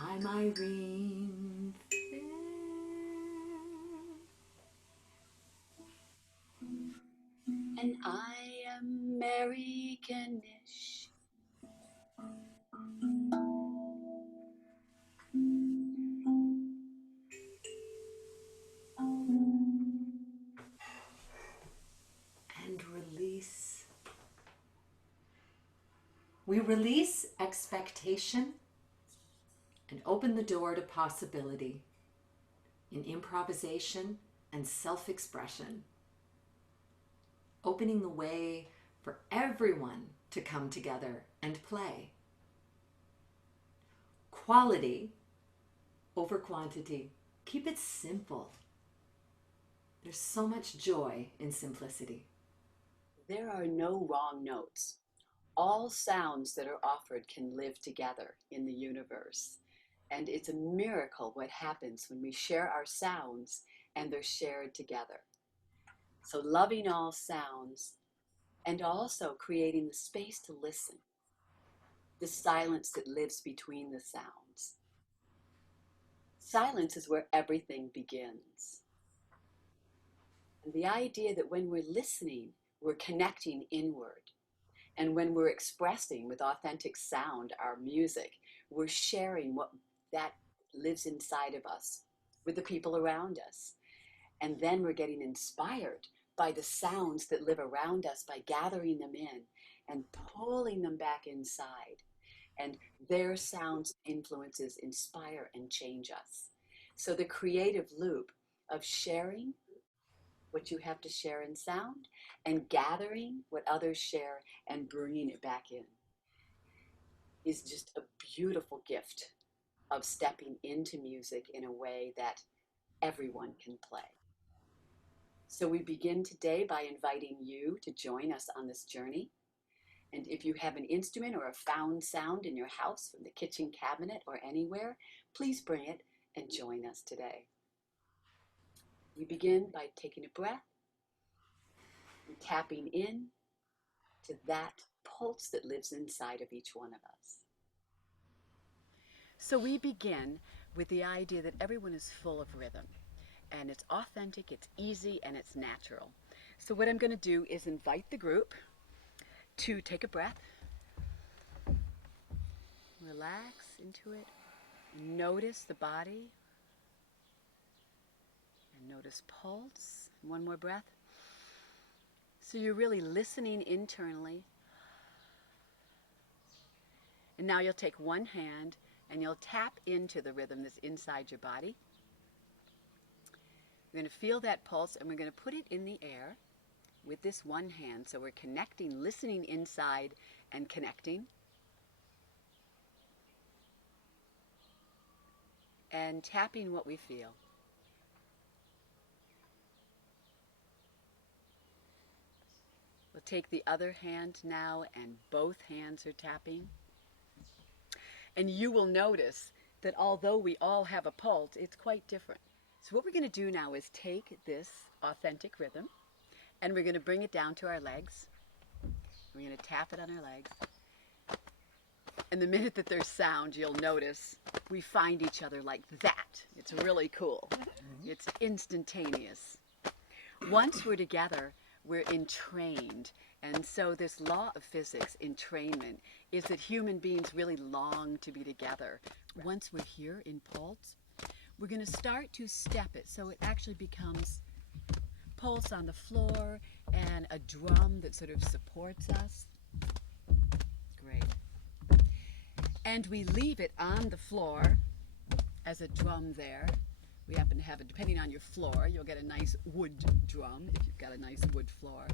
I'm Irene. And I am Americanish. And release. We release expectation and open the door to possibility in improvisation and self-expression, opening the way for everyone to come together and play. Quality over quantity. Keep it simple. There's so much joy in simplicity. There are no wrong notes. All sounds that are offered can live together in the universe. And it's a miracle what happens when we share our sounds and they're shared together. So loving all sounds and also creating the space to listen, the silence that lives between the sounds. Silence is where everything begins. And the idea that when we're listening, we're connecting inward. And when we're expressing with authentic sound our music, we're sharing what that lives inside of us with the people around us. And then we're getting inspired by the sounds that live around us by gathering them in and pulling them back inside. And their sounds, influences inspire and change us. So the creative loop of sharing what you have to share in sound and gathering what others share and bringing it back in is just a beautiful gift of stepping into music in a way that everyone can play. So we begin today by inviting you to join us on this journey. And if you have an instrument or a found sound in your house, from the kitchen cabinet or anywhere, please bring it and join us today. You begin by taking a breath and tapping in to that pulse that lives inside of each one of us. So we begin with the idea that everyone is full of rhythm, and it's authentic, it's easy, and it's natural. So what I'm going to do is invite the group to take a breath, relax into it, notice the body, and notice pulse. One more breath. So you're really listening internally. And now you'll take one hand and you'll tap into the rhythm that's inside your body. We're going to feel that pulse and we're going to put it in the air with this one hand. So we're connecting, listening inside and connecting. And tapping what we feel. We'll take the other hand now and both hands are tapping. And you will notice that although we all have a pulse, it's quite different. So what we're going to do now is take this authentic rhythm and we're going to bring it down to our legs. We're going to tap it on our legs. And the minute that there's sound, you'll notice we find each other like that. It's really cool. It's instantaneous. Once we're together, we're entrained. And so this law of physics, entrainment, is that human beings really long to be together. Once we're here in pulse, we're going to start to step it so it actually becomes pulse on the floor and a drum that sort of supports us. Great. And we leave it on the floor as a drum there. We happen to have it, depending on your floor, you'll get a nice wood drum if you've got a nice wood floor.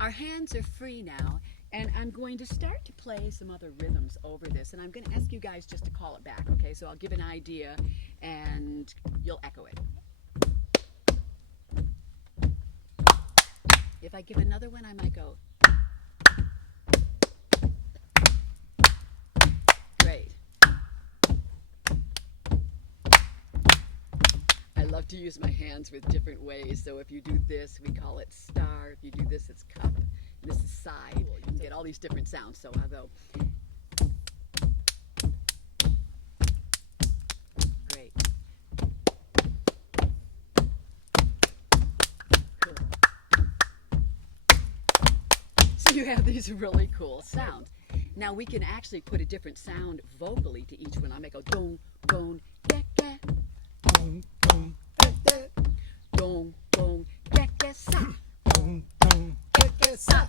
Our hands are free now, and I'm going to start to play some other rhythms over this, and I'm going to ask you guys just to call it back, okay? So I'll give an idea, and you'll echo it. If I give another one, I might go. Great. I love to use my hands with different ways. So if you do this, we call it star. If you do this, it's cup. And this is side. You can get all these different sounds. So I'll go. you have these really cool sounds. Now we can actually put a different sound vocally to each one. I may go dong, dong, get, Dong, dong, get that. dong, dong, get, sa, Dong, dong, get that. Sa,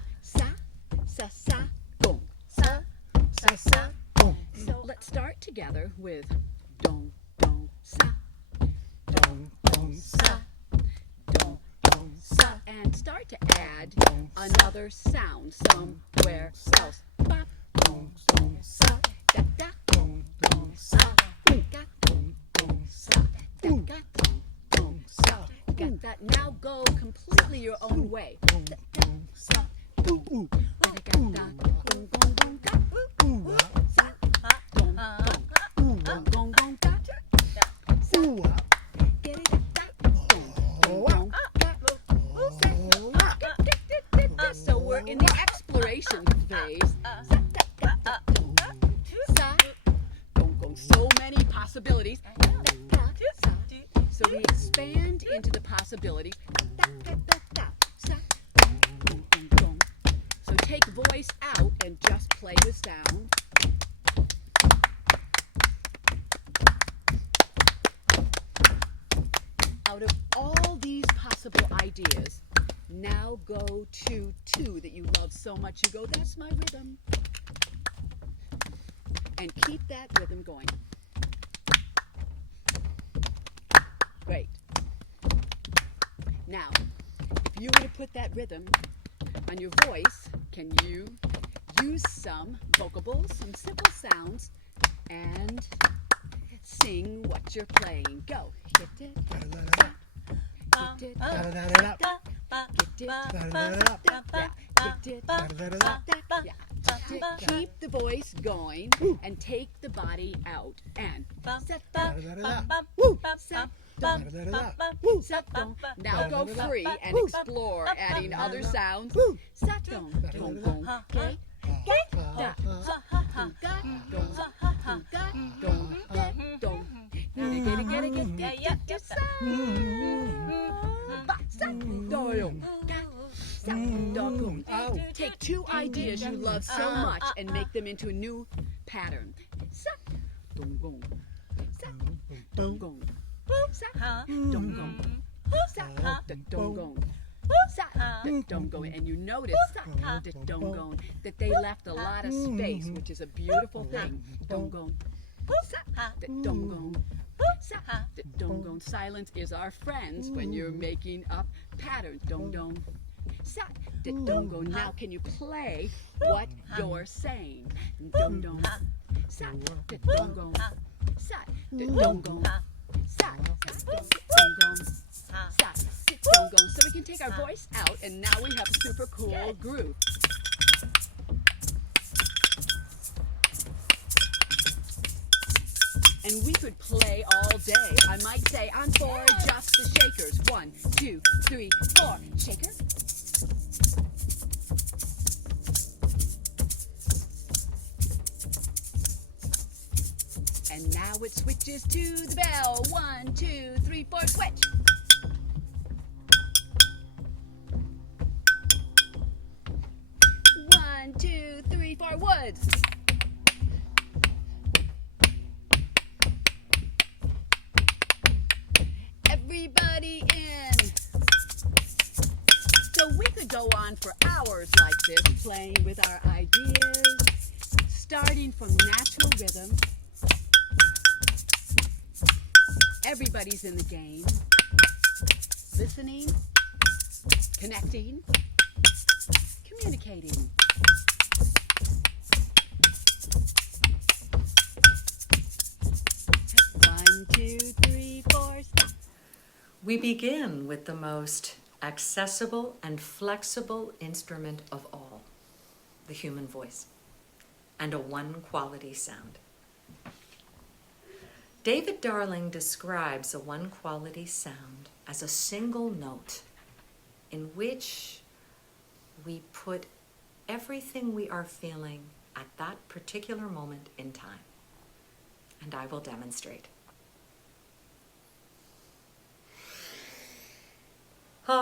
sa, dong. sa, sa, sa, dong. So let's start together with dong, dong, sa, Dong, dong, sa, dong, dong, sa. and start to add another sound somewhere else. Bop, Dong, dong, sa, da, da, dong, dong, sa. ga, Dong, dong, sa. da, ga, Dong, sa. got that. Now go completely your own way. Dong, dong, sa. Ooh, ooh. Da, ga, da, dong, dong, dong, ga, Ooh, ah. sa, dong, dong, Ooh, dong, ah. dong, dong, ga, sa, Ooh, ah. get it, da, dong, dong, dong, ga, Oh, ah. so we're in the exploration phase. Sa, da, ga, da, dong, sa, dong, dong. So many possibilities. Da, ga, sa. So we expand into the possibilities. Da, da, da, da, sa, dong, dong, dong. So take voice out and just play with sound. Out of all these possible ideas, now go to two that you love so much. You go, that's my rhythm. And keep that rhythm going. Great. Now, if you were to put that rhythm on your voice, can you use some vocables, some simple sounds, and sing what you're playing? Go. Get it, Da-da-da-da. get it, Da-da-da-da. get it, Da-da-da-da. yeah, get it, Da-da-da-da. yeah. Keep the voice going and take the body out and set Da-da-da-da. woo, set Da-da-da-da. set them. Now go free and explore adding other sounds. Set them. Dong, dong, okay? Da, dong, da, dong, da, dong, da, dong. Get Take two ideas you love so much and make them into a new pattern. Sa, dong, gong. Sa, dong, gong. Sa, dong, gong. Sa, da, dong, gong. Sa, da, dong, gong. And you notice sa, da, dong, gong, that they left a lot of space, which is a beautiful thing. Dong, gong. Sa, da, dong, gong. Sa, da, dong, gong. Silence is our friends when you're making up patterns. Dong, dong. Sa, da, dong, gong. Now can you play what you're saying? Dong, dong. Sa, da, dong, gong. Sa, da, dong, gong. Sa, da, dong, gong. Sa, da, dong, gong. So we can take our voice out, and now we have a super cool groove. And we could play all day. I might say on four, just the shakers. 1, 2, 3, 4. Shaker. And now it switches to the bell. 1, 2, 3, 4, switch. One, 2, 3, 4, woods. Everybody in. So we could go on for hours like this, playing with our ideas, starting from natural rhythm. Everybody's in the game. Listening, connecting, communicating. One, 2, 3, 4, stop. We begin with the most accessible and flexible instrument of all, the human voice, and a one-quality sound. David Darling describes a one-quality sound as a single note in which we put everything we are feeling at that particular moment in time. And I will demonstrate. Ah.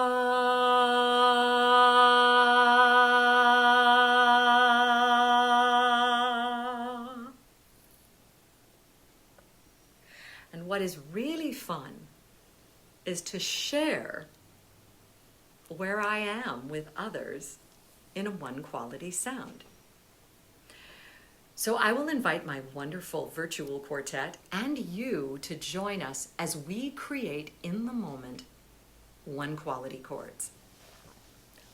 what is really fun is to share where I am with others in a one quality sound. So I will invite my wonderful virtual quartet and you to join us as we create in the moment one quality chords.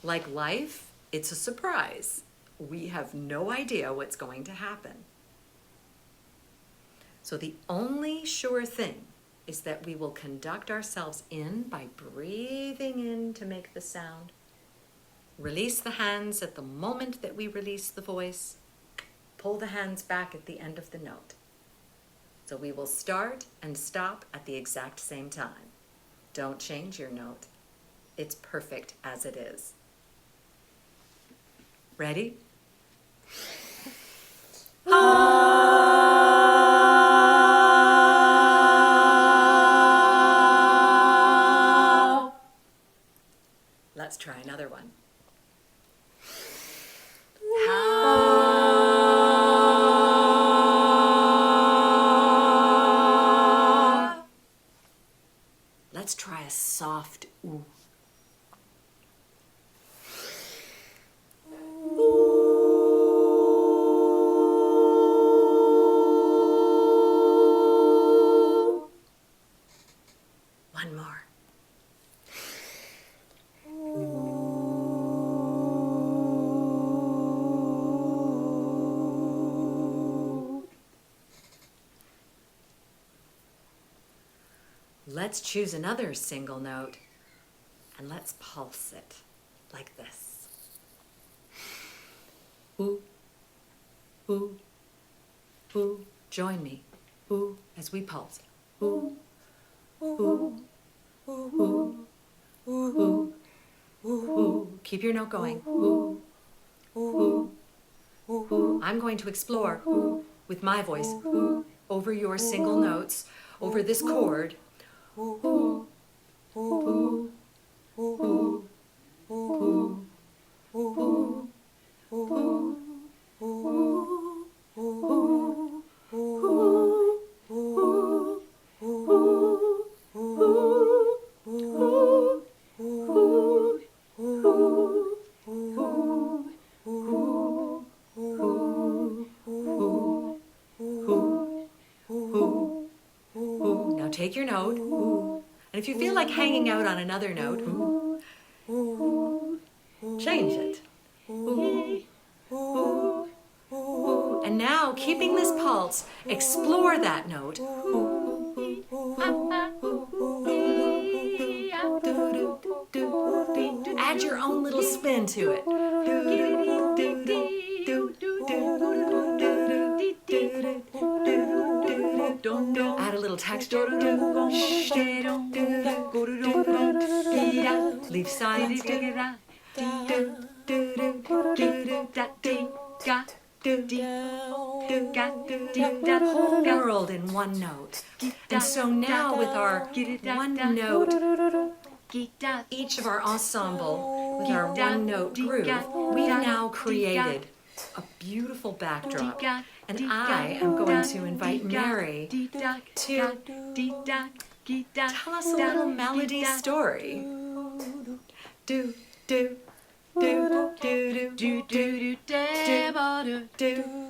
Like life, it's a surprise. We have no idea what's going to happen. So the only sure thing is that we will conduct ourselves in by breathing in to make the sound. Release the hands at the moment that we release the voice. Pull the hands back at the end of the note. So we will start and stop at the exact same time. Don't change your note. It's perfect as it is. Ready? Let's try another one. Let's try a soft ooh. One more. Let's choose another single note and let's pulse it like this. Ooh, ooh, ooh. Join me. Ooh, as we pulse. Ooh, ooh, ooh, ooh, ooh. Keep your note going. Ooh, ooh, ooh. I'm going to explore ooh with my voice ooh over your single notes, over this chord. Ooh, ooh, ooh, ooh, ooh, ooh, ooh, Now take your note, and if you feel like hanging out on another note, change it. And now, keeping this pulse, explore that note. Add your own little spin to it. Add a little texture. Leave silence. Whole world in one note. And so now with our one note, each of our ensemble, with our one note groove, we've now created a beautiful backdrop. And I am going to invite Mary to tell us a little melody story. Do, do, do, do, do, do, do, do, do, do,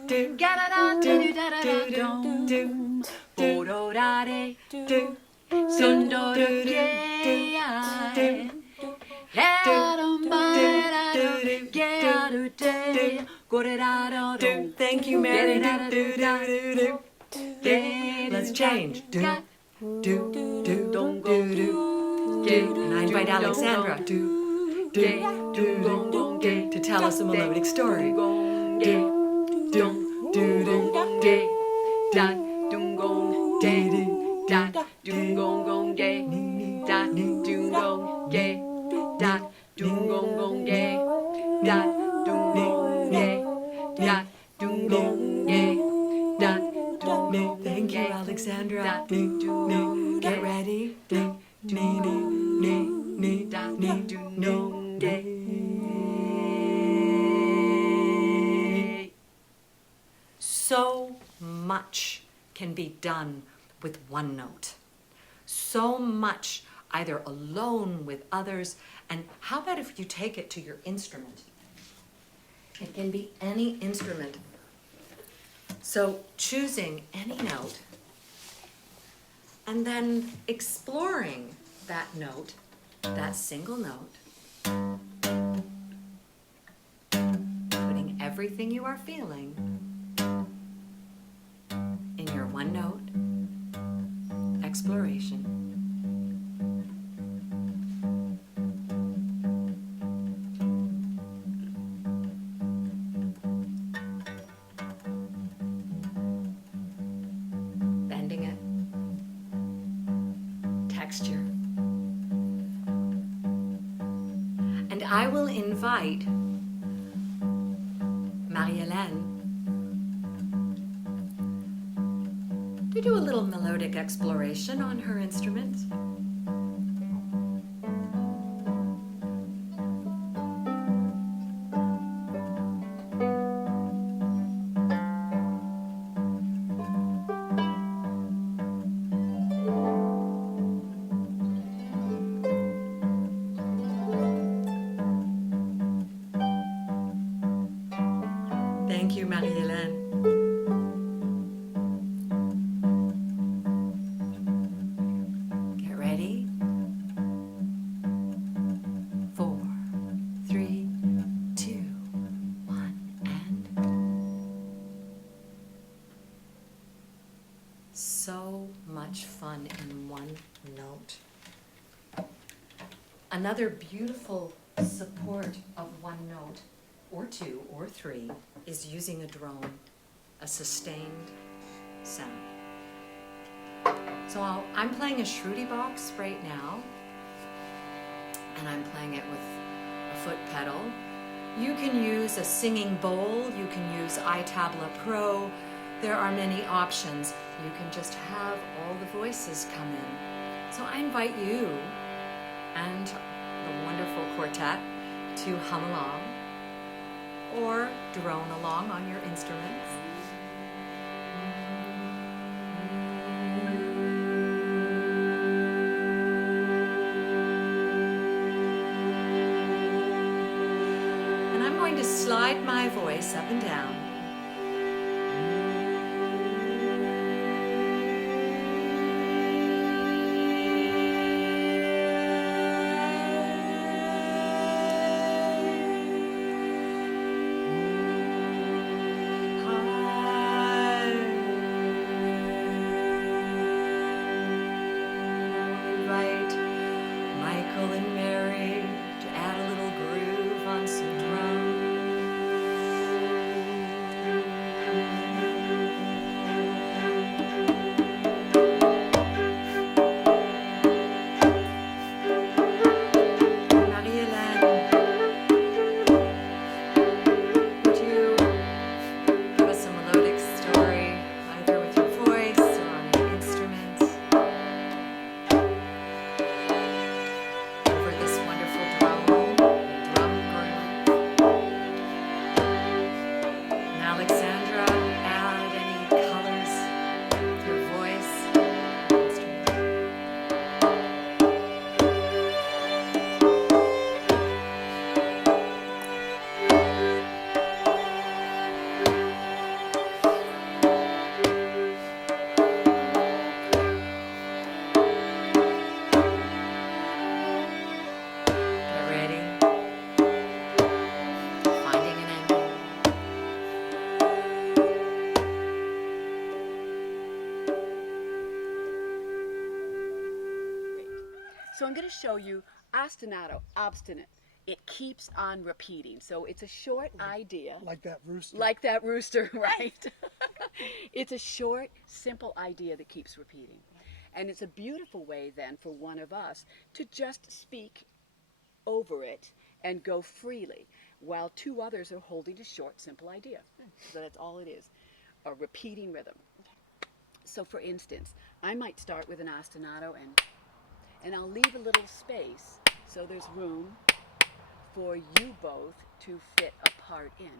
Thank you, Mary. Let's change. Do, do, do, do, do, do. And I invite Alexandra to tell us a melodic story. Thank you, Alexandra. Get ready. So much can be done with one note. so much, either alone with others. And how about if you take it to your instrument? It can be any instrument. So choosing any note and then exploring that note, that single note, putting everything you are feeling in your one note exploration. Bending it, texture. And I will invite Marie-Hélène to do a little melodic exploration on her instrument. Thank you, Marie-Hélène. Get ready. 4, 3, 2, 1, and so much fun in one note. Another beautiful support of one note, or 2 or 3, is using a drone, a sustained sound. So I'm playing a shruti box right now, and I'm playing it with a foot pedal. You can use a singing bowl, you can use iTabla Pro. There are many options. You can just have all the voices come in. So I invite you and the wonderful quartet to hum along or drone along on your instruments. And I'm going to slide my voice up and down. So I'm going to show you ostinato, obstinate. It keeps on repeating. So it's a short idea. Like that rooster. Like that rooster, right? It's a short, simple idea that keeps repeating. And it's a beautiful way then for one of us to just speak over it and go freely, while two others are holding a short, simple idea. So that's all it is, a repeating rhythm. So for instance, I might start with an ostinato and I'll leave a little space so there's room for you both to fit a part in.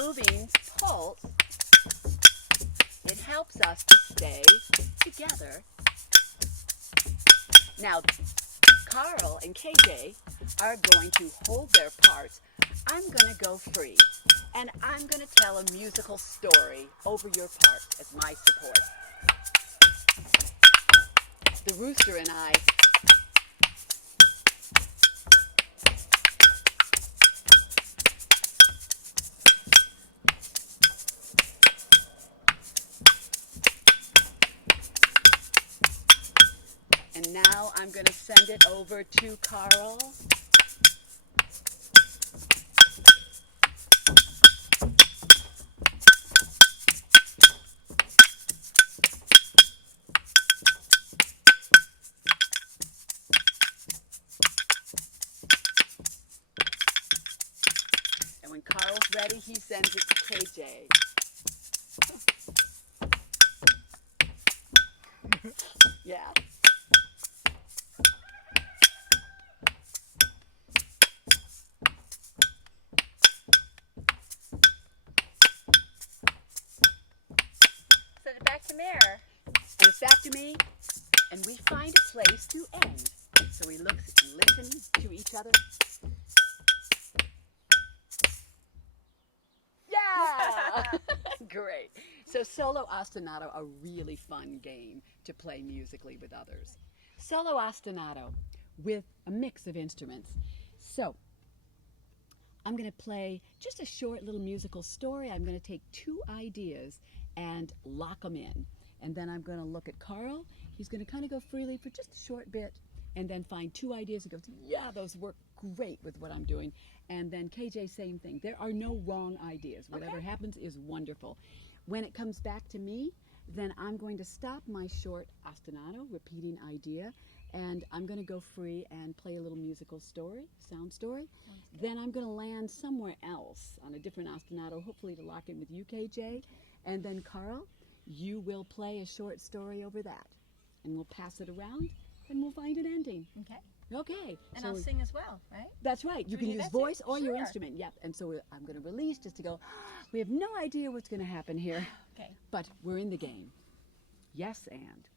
moving pulse, it helps us to stay together. Now, Carl and KJ are going to hold their parts. I'm going to go free, and I'm going to tell a musical story over your part as my support. The rooster and I and now I'm going to send it over to Carl. And when Carl's ready, he sends it to KJ. Yeah. Send it back to Mirror. And it's back to me, and we find a place to end. So we look and listen to each other. Yeah! Great. So solo ostinato, a really fun game to play musically with others. Solo ostinato with a mix of instruments. So I'm going to play just a short little musical story. I'm going to take two ideas and lock them in. And then I'm going to look at Carl. He's going to kind of go freely for just a short bit and then find two ideas and go, yeah, those work great with what I'm doing. And then KJ, same thing. There are no wrong ideas. Whatever happens is wonderful. When it comes back to me, then I'm going to stop my short ostinato, repeating idea, and I'm going to go free and play a little musical story, sound story. Then I'm going to land somewhere else on a different ostinato, hopefully to lock in with you, KJ. And then Carl, you will play a short story over that. And we'll pass it around, and we'll find an ending. Okay. Okay. And so I'll sing as well, right? that's right. You Do we can do use that too? voice or your Sure. instrument. Yep. And so I'm going to release just to go, we have no idea what's going to happen here. Okay. But we're in the game. Yes, and.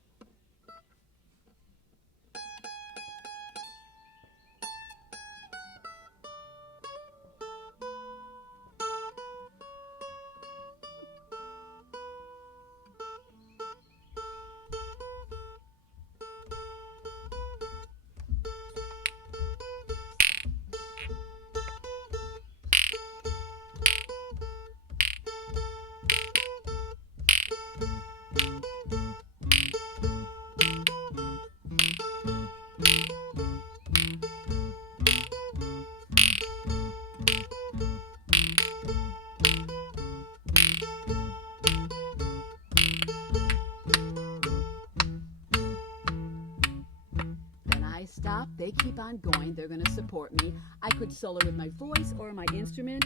Stop, they keep on going, they're going to support me. I could solo with my voice or my instrument.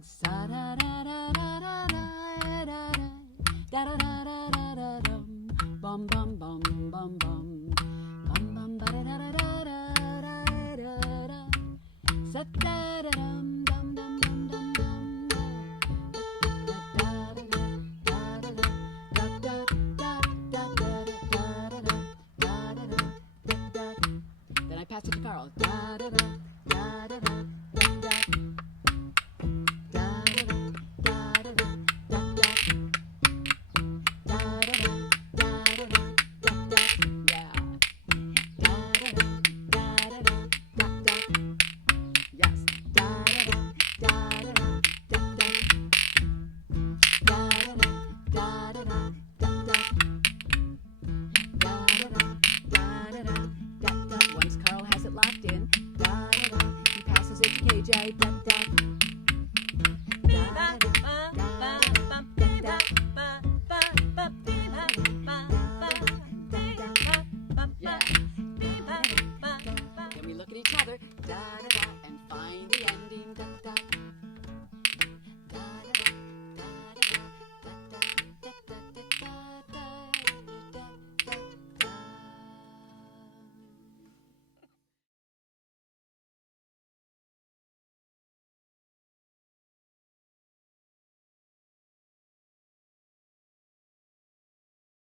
Sa da da da da